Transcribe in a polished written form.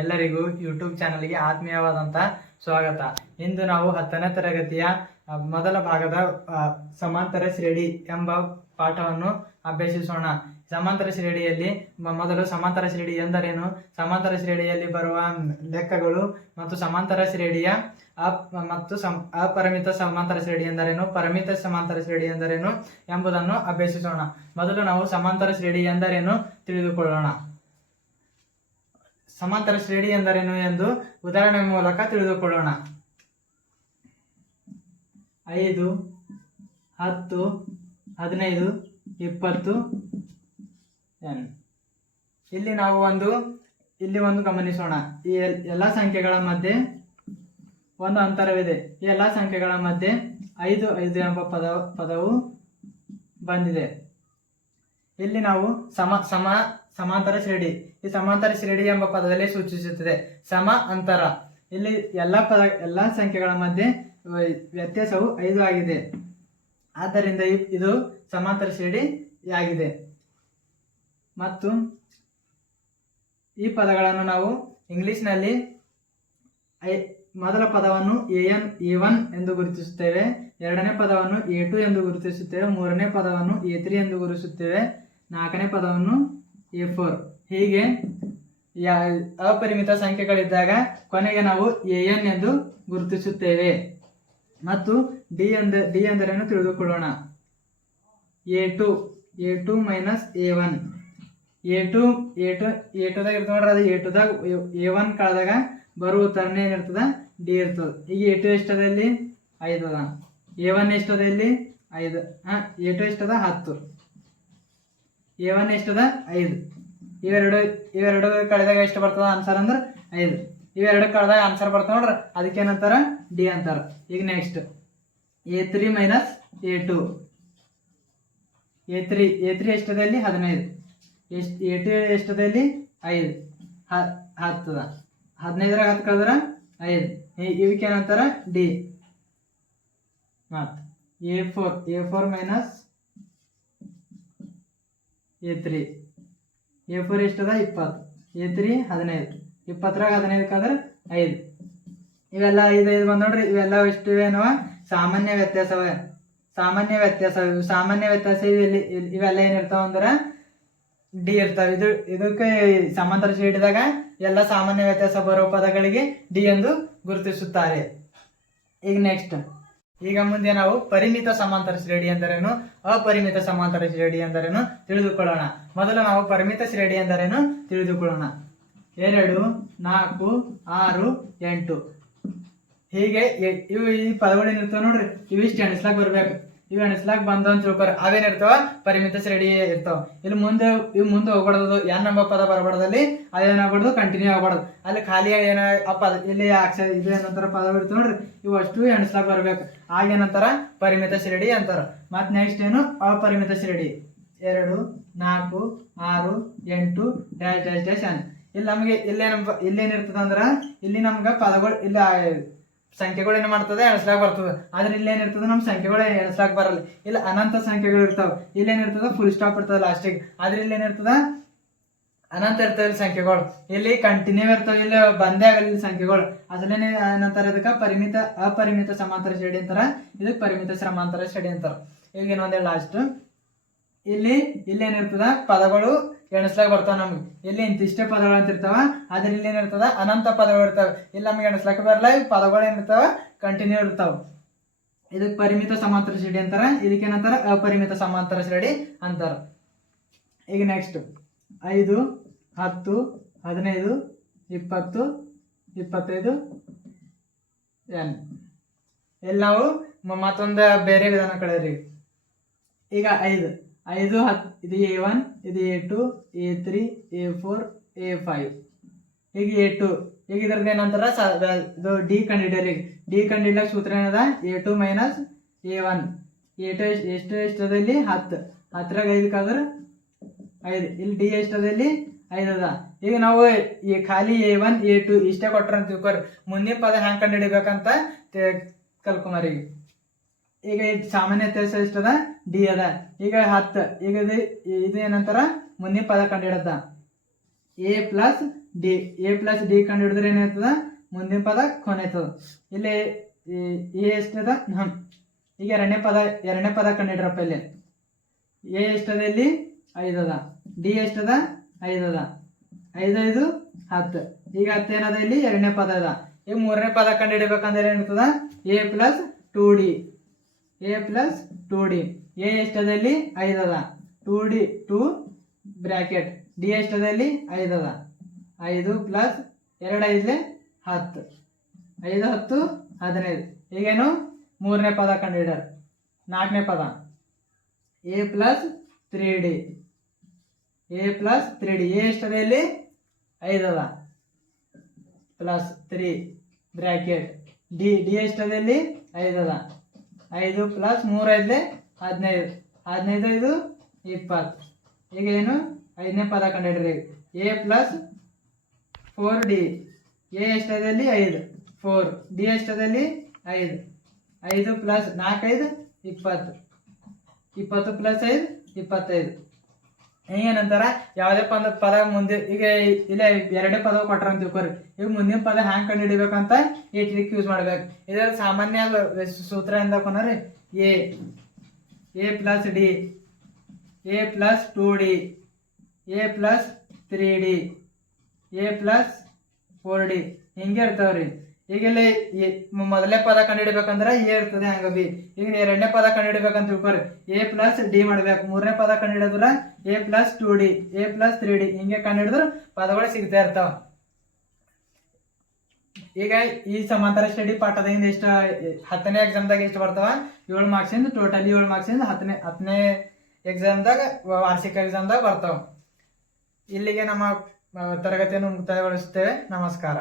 ಎಲ್ಲರಿಗೂ ಯೂಟ್ಯೂಬ್ ಚಾನಲ್ಗೆ ಆತ್ಮೀಯವಾದಂಥ ಸ್ವಾಗತ. ಇಂದು ನಾವು 10ನೇ ತರಗತಿಯ ಮೊದಲ ಭಾಗದ ಸಮಾಂತರ ಶ್ರೇಣಿ ಎಂಬ ಪಾಠವನ್ನು ಅಭ್ಯಸಿಸೋಣ. ಸಮಾಂತರ ಶ್ರೇಣಿಯಲ್ಲಿ ಮೊದಲು ಸಮಾಂತರ ಶ್ರೇಣಿ ಎಂದರೇನು, ಸಮಾಂತರ ಶ್ರೇಣಿಯಲ್ಲಿ ಬರುವ ಲೆಕ್ಕಗಳು ಮತ್ತು ಸಮಾಂತರ ಶ್ರೇಣಿಯ ಅಪರಿಮಿತ ಸಮಾಂತರ ಶ್ರೇಣಿ ಎಂದರೇನು, ಪರಿಮಿತ ಸಮಾಂತರ ಶ್ರೇಣಿ ಎಂದರೇನು ಎಂಬುದನ್ನು ಅಭ್ಯಸಿಸೋಣ. ಮೊದಲು ನಾವು ಸಮಾಂತರ ಶ್ರೇಣಿ ಎಂದರೇನು ತಿಳಿದುಕೊಳ್ಳೋಣ. ಸಮಾಂತರ ಶ್ರೇಣಿ ಎಂದರೇನು ಎಂದು ಉದಾಹರಣೆ ಮೂಲಕ ತಿಳಿದುಕೊಳ್ಳೋಣ. 5, 10, 15, 20 n. ಇಲ್ಲಿ ನಾವು ಒಂದು ಗಮನಿಸೋಣ. ಈ ಎಲ್ಲ ಸಂಖ್ಯೆಗಳ ಮಧ್ಯೆ ಒಂದು ಅಂತರವಿದೆ. ಈ ಎಲ್ಲ ಸಂಖ್ಯೆಗಳ ಮಧ್ಯೆ 5 ಎಂಬ ಪದವು ಬಂದಿದೆ. ಇಲ್ಲಿ ನಾವು ಸಮಾಂತರ ಶ್ರೇಣಿ, ಈ ಸಮಾಂತರ ಶ್ರೇಣಿ ಎಂಬ ಪದದಲ್ಲಿ ಸೂಚಿಸುತ್ತದೆ ಸಮ ಅಂತರ. ಇಲ್ಲಿ ಎಲ್ಲ ಸಂಖ್ಯೆಗಳ ಮಧ್ಯೆ ವ್ಯತ್ಯಾಸವು 5 ಆಗಿದೆ. ಆದ್ದರಿಂದ ಇದು ಸಮಾಂತರ ಶ್ರೇಣಿಯಾಗಿದೆ. ಮತ್ತು ಈ ಪದಗಳನ್ನು ನಾವು ಇಂಗ್ಲಿಷ್ನಲ್ಲಿ ಮೊದಲ ಪದವನ್ನು A1 ಎಂದು ಗುರುತಿಸುತ್ತೇವೆ, ಎರಡನೇ ಪದವನ್ನು A2 ಎಂದು ಗುರುತಿಸುತ್ತೇವೆ, ಮೂರನೇ ಪದವನ್ನು A3 ಎಂದು ಗುರುತಿಸುತ್ತೇವೆ, ನಾಲ್ಕನೇ ಪದವನ್ನು A4. ಹೀಗೆ ಅಪರಿಮಿತ ಸಂಖ್ಯೆಗಳಿದ್ದಾಗ ಕೊನೆಗೆ ನಾವು AN ಎಂದು ಗುರುತಿಸುತ್ತೇವೆ. ಮತ್ತು ಡಿ ಎಂದರೇನು ತಿಳಿದುಕೊಳ್ಳೋಣ. A2 minus A1. A2ದಾಗ ಇರ್ತದೆ ನೋಡ್ರಿ, ಅದು A2ದಾಗ A1 ಕಳೆದಾಗ ಬರುವ ಉತ್ತರನೇ ಏನಿರ್ತದ ಡಿ ಇರ್ತದೆ. ಈಗ A2 ಎಷ್ಟದಲ್ಲಿ 5 ಅದ, A1 ಎಷ್ಟದಲ್ಲಿ 5, A2 ಎಷ್ಟದ 10, A1 ಎಷ್ಟದ 5. ಇವೆರಡು ಕಳೆದಾಗ ಎಷ್ಟು ಬರ್ತದ ಆನ್ಸರ್ ಅಂದ್ರೆ 5. ಇವೆರಡು ಕಳೆದಾಗ ಆನ್ಸರ್ ಬರ್ತದೆ ನೋಡ್ರಿ, ಅದಕ್ಕೇನಂತಾರ ಡಿ ಅಂತಾರ. ಈಗ next A3 minus A2. A3 ಎಷ್ಟದಲ್ಲಿ 15, A2 ಎಷ್ಟದಲ್ಲಿ 5, 10 ಅದ. 15ರಾಗ 10 ಕಳೆದ್ರ 5. ಇವಕ್ಕೇನಂತಾರ ಡಿ. ಮತ್ತು A4 minus A3. A4 ಎಷ್ಟದ 20, A3 15, 20ರಾಗ 15 ಕಳೆದ್ರೆ 5. ಇವೆಲ್ಲ 5 ಬಂದ್ ನೋಡ್ರಿ. ಇವೆಲ್ಲ ಎಷ್ಟಿವೆ ಸಾಮಾನ್ಯ ವ್ಯತ್ಯಾಸವೇ. ಸಾಮಾನ್ಯ ವ್ಯತ್ಯಾಸ ಇವೆಲ್ಲ ಏನಿರ್ತಾವ ಅಂದ್ರೆ ಡಿ ಇರ್ತಾವ. ಇದಕ್ಕೆ ಸಮಾಂತರ ಶ್ರೇಣಿದಾಗ ಎಲ್ಲ ಸಾಮಾನ್ಯ ವ್ಯತ್ಯಾಸ ಬರೋ ಪದಗಳಿಗೆ ಡಿ ಎಂದು ಗುರುತಿಸುತ್ತಾರೆ. ಈಗ ಮುಂದೆ ನಾವು ಪರಿಮಿತ ಸಮಾಂತರ ಶ್ರೇಣಿ ಎಂದರೇನು, ಅಪರಿಮಿತ ಸಮಾಂತರ ಶ್ರೇಣಿ ಎಂದರೇನು ತಿಳಿದುಕೊಳ್ಳೋಣ. ಮೊದಲು ನಾವು ಪರಿಮಿತ ಶ್ರೇಣಿ ಎಂದರೇನು ತಿಳಿದುಕೊಳ್ಳೋಣ. 2, 4, 6, 8 ಹೀಗೆ ಇವು ಈ ಪದಗಳೇನಿರ್ತಾವ ನೋಡ್ರಿ, ಇವಿಷ್ಟು ಎಣಿಸ್ಲಾಕ್ ಬರ್ಬೇಕು. ಇವು ಎಣಿಸ್ಲಾಕ್ ಬಂದು ಅಂತ ತಿಳ್ಕೊರಿ, ಅವೇನಿರ್ತಾವ ಪರಿಮಿತ ಶ್ರೇಣಿ ಇರ್ತಾವ. ಇಲ್ಲಿ ಮುಂದೆ ಹೋಗ್ಬಾರ್ದು, ಎನ್ ಎಂಬ ಪದ ಬರಬಾರ್ದಲ್ಲಿ ಅದೇನಾಗ್ಬಾರ್ದು ಕಂಟಿನ್ಯೂ ಆಗ್ಬಾರ್ದು. ಅಲ್ಲಿ ಖಾಲಿ ಪದ ಇಲ್ಲಿ ಅಕ್ಷರ ಇದು ಏನಂತಾರ ಪದ ಇರ್ತಾವ ನೋಡ್ರಿ, ಇವು ಅಷ್ಟು ಎಣಿಸ್ಲಾಕ್ ಬರ್ಬೇಕು. ಆಗೇನಂತಾರ ಪರಿಮಿತ ಶ್ರೇಣಿ ಅಂತಾರ. ಮತ್ ನೆಕ್ಸ್ಟ್ ಏನು ಅಪರಿಮಿತ ಶ್ರೇಣಿ. 2, 4, 6, 8 ಡ್ಯಾಶ್ n. ಇಲ್ಲಿ ನಮ್ಗೆ ಇಲ್ಲೇನಿರ್ತದ ಅಂದ್ರ ಇಲ್ಲಿ ನಮ್ಗ ಪದಗಳು ಇಲ್ಲ ಸಂಖ್ಯೆಗಳು ಏನ್ ಮಾಡ್ತದೆ ಎಣಿಸ್ಲಾಕ್ ಬರ್ತದೆ. ಆದ್ರೆ ಇಲ್ಲೇನಿರ್ತದ ನಮ್ ಸಂಖ್ಯೆಗಳು ಎಣಿಸ್ಲಾಕ್ ಬರಲ್ಲ. ಇಲ್ಲ ಅನಂತ ಸಂಖ್ಯೆಗಳು ಇರ್ತಾವ. ಇಲ್ಲೇನಿರ್ತದ ಫುಲ್ ಸ್ಟಾಪ್ ಇರ್ತದ ಲಾಸ್ಟಿಗೆ. ಆದ್ರೆ ಇಲ್ಲೇನಿರ್ತದ ಅನಂತ ಇರ್ತವೆ ಸಂಖ್ಯೆಗಳು. ಇಲ್ಲಿ ಕಂಟಿನ್ಯೂ ಇರ್ತಾವ, ಇಲ್ಲಿ ಬಂದೇ ಆಗಲ್ಲ ಸಂಖ್ಯೆಗಳು. ಅದ್ರಲ್ಲೇನೆ ಏನಂತಾರ ಇದಕ್ಕ ಅಪರಿಮಿತ ಸಮಾಂತರ ಶ್ರೇಣಿ ಅಂತಾರ, ಇದಕ್ಕೆ ಪರಿಮಿತ ಸಮಾಂತರ ಶ್ರೇಣಿ ಅಂತಾರ. ಈಗ ಇನ್ನೊಂದೇ ಲಾಸ್ಟ್, ಇಲ್ಲೇನಿರ್ತದ ಪದಗಳು ಎಣಿಸ್ಲಾಕ್ ಬರ್ತಾವ ನಮ್ಗೆ. ಇಲ್ಲಿ ಇಂತಿಷ್ಟೇ ಪದಗಳು ಅಂತ ಇರ್ತಾವ, ಆದ್ರೆ ಇಲ್ಲಿ ಏನಿರ್ತದ ಅನಂತ ಪದಗಳು ಇರ್ತಾವ. ಇಲ್ಲಿ ನಮ್ಗೆ ಎಣಿಸ್ಲಾಕ ಬರಲ್ಲ, ಈ ಪದಗಳು ಏನಿರ್ತಾವ ಕಂಟಿನ್ಯೂ ಇರ್ತಾವ. ಇದಕ್ಕೆ ಪರಿಮಿತ ಸಮಾಂತರ ಶ್ರೇಣಿ ಅಂತಾರ, ಇದಕ್ಕೇನಂತಾರ ಅಪರಿಮಿತ ಸಮಾಂತರ ಶ್ರೇಣಿ ಅಂತಾರ. ಈಗ ನೆಕ್ಸ್ಟ್ 5, 10, 15, 20, 25 n. ಇಲ್ಲಿ ನಾವು ಮತ್ತೊಂದು ಬೇರೆ ವಿಧಾನ ಕಳೆದ್ರಿ. ಈಗ 5, 10 ಇದು A1, ಇದು A2, A3, A4, A5. ಈಗ A2 ಈಗ ಇದ್ರದ್ದು ಏನಂತಾರ ಇದು ಡಿ ಕಂಡಿಡಿಯರಿ. ಡಿ ಕಂಡಿಡ್ಲಕ್ ಸೂತ್ರ ಏನದ A2 ಮೈನಸ್ A1. A2 ಎಷ್ಟದಲ್ಲಿ 10, 10ರಾಗ 5 ಕಳೆದ್ರೆ 5. ಇಲ್ಲಿ ಡಿ ಎಷ್ಟದಲ್ಲಿ 5 ಅದ. ಈಗ ನಾವು ಈ ಖಾಲಿ A1, A2 ಇಷ್ಟೇ ಕೊಟ್ರ ಅಂತ ತಿಳ್ಕೊರಿ, ಮುಂದಿನ ಪದ ಹ್ಯಾಂಗ್ ಕಂಡುಹಿಡಿಬೇಕಂತ ಕಲ್ಕೊಂಬರಿ. ಈಗ ಸಾಮಾನ್ಯ ವ್ಯತ್ಯಾಸ ಎಷ್ಟದ ಡಿ ಅದ. ಈಗ 10, ಈಗ ಇದು ಏನಂತಾರ ಮುಂದಿನ ಪದ ಕಂಡುಹಿಡದ A plus D. A plus D ಕಂಡು ಹಿಡಿದ್ರೆ ಏನಾಯ್ತದ ಮುಂದಿನ ಪದ ಕೊನೆತದ. ಇಲ್ಲಿ ಎ ಎಷ್ಟದ ಈಗ ಎರಡನೇ ಪದ ಕಂಡು ಹಿಡ್ರಪ್ಪ. ಇಲ್ಲಿ ಎ ಎಷ್ಟದ, ಇಲ್ಲಿ 5 ಅದ. ಡಿ ಎಷ್ಟದ 5 ಅದ. 5 5 10. ಈಗ 10 ಏನದ, ಇಲ್ಲಿ ಎರಡನೇ ಪದ ಅದ. ಈಗ ಮೂರನೇ ಪದ ಕಂಡು ಹಿಡಿಬೇಕಂದ್ರೆ ಏನಿರ್ತದ A plus 2D. A plus 2D. A ಎಷ್ಟದ, ಇಲ್ಲಿ 5 ಅದ. 2D 2 bracket. ಡಿ ಎಷ್ಟದ, ಇಲ್ಲಿ 5 ಅದ. 5 ಪ್ಲಸ್ 2 5 10. 5 10 15. ಈಗೇನು ಮೂರನೇ ಪದ ಕಂಡು ಹಿಡ್ಯಾರ. ನಾಲ್ಕನೇ ಪದ A plus 3D. A plus 3D. A ಎಷ್ಟದ, ಇಲ್ಲಿ 5 ಅದ. Plus 3 bracket. ಡಿ ಎಷ್ಟದ, ಇಲ್ಲಿ 5 ಅದ. 5 ಪ್ಲಸ್ 3 5 15. 15 5 20. ಈಗ ಏನು ಐದನೇ ಪದ ಕಂಡು ಹಿಡ್ರಿ. A plus 4D. ಎ ಎಷ್ಟದಲ್ಲಿ 5 4. ಡಿ ಎಷ್ಟದಲ್ಲಿ 5. 5 ಪ್ಲಸ್ 4 5 20. 20 ಪ್ಲಸ್ 5 25. ಏನಂತಾರ ಯಾವುದೇ ಪದ ಮುಂದೆ ಈಗ ಇಲ್ಲ ಎರಡೇ ಪದ ಕೊಟ್ರ ಅಂತ ತಿಳ್ಕೊರಿ. ಈಗ ಮುಂದಿನ ಪದ ಹ್ಯಾಂಗ್ ಕಂಡು ಹಿಡಿಬೇಕಂತ ಈ ಟ್ರಿಕ್ ಯೂಸ್ ಮಾಡ್ಬೇಕು. ಇದರ ಸಾಮಾನ್ಯ ಸೂತ್ರ ಎಂದ ಕೊನರಿ A plus D. A plus 2D. A plus 3D. A plus 4D. ಹಿಂಗೆ ಇರ್ತಾವ್ರಿ. ಈಗೆಲ್ಲ ಮೊದಲನೇ ಪದ ಕಂಡು ಹಿಡಿಬೇಕಂದ್ರೆ ಎ ಇರ್ತದೆ ಹಂಗ ಬಿ. ಈಗ ಎರಡನೇ ಪದ ಕಂಡು ಹಿಡಿಬೇಕಂತ ತಿಳ್ಕೊರಿ. ಎ ಪ್ಲಸ್ ಡಿ ಮಾಡ್ಬೇಕು. ಮೂರನೇ ಪದ ಕಂಡು ಹಿಡಿದ್ರ A plus 2D. A plus 3D. ಹಿಂಗೆ ಕಂಡು ಹಿಡಿದ್ರು ಪದಗಳು ಸಿಗ್ತಾ ಇರ್ತಾವ. ಈಗ ಈ ಸಮಾಂತರ ಸ್ಟಡಿ ಪಾಠದಿಂದ ಎಷ್ಟು 10ನೇ ಎಕ್ಸಾಮ್ದಾಗ ಎಷ್ಟು ಬರ್ತಾವ 7 ಮಾರ್ಕ್ಸಿಂದ. ಟೋಟಲಿ 7 ಮಾರ್ಕ್ಸಿಂದ 10ನೇ ಎಕ್ಸಾಮ್ದಾಗ ವಾರ್ಷಿಕ ಎಕ್ಸಾಮ್ದಾಗ ಬರ್ತಾವ. ಇಲ್ಲಿಗೆ ನಮ್ಮ ತರಗತಿಯನ್ನು ಮುಕ್ತಾಯಗೊಳಿಸುತ್ತೇವೆ. ನಮಸ್ಕಾರ.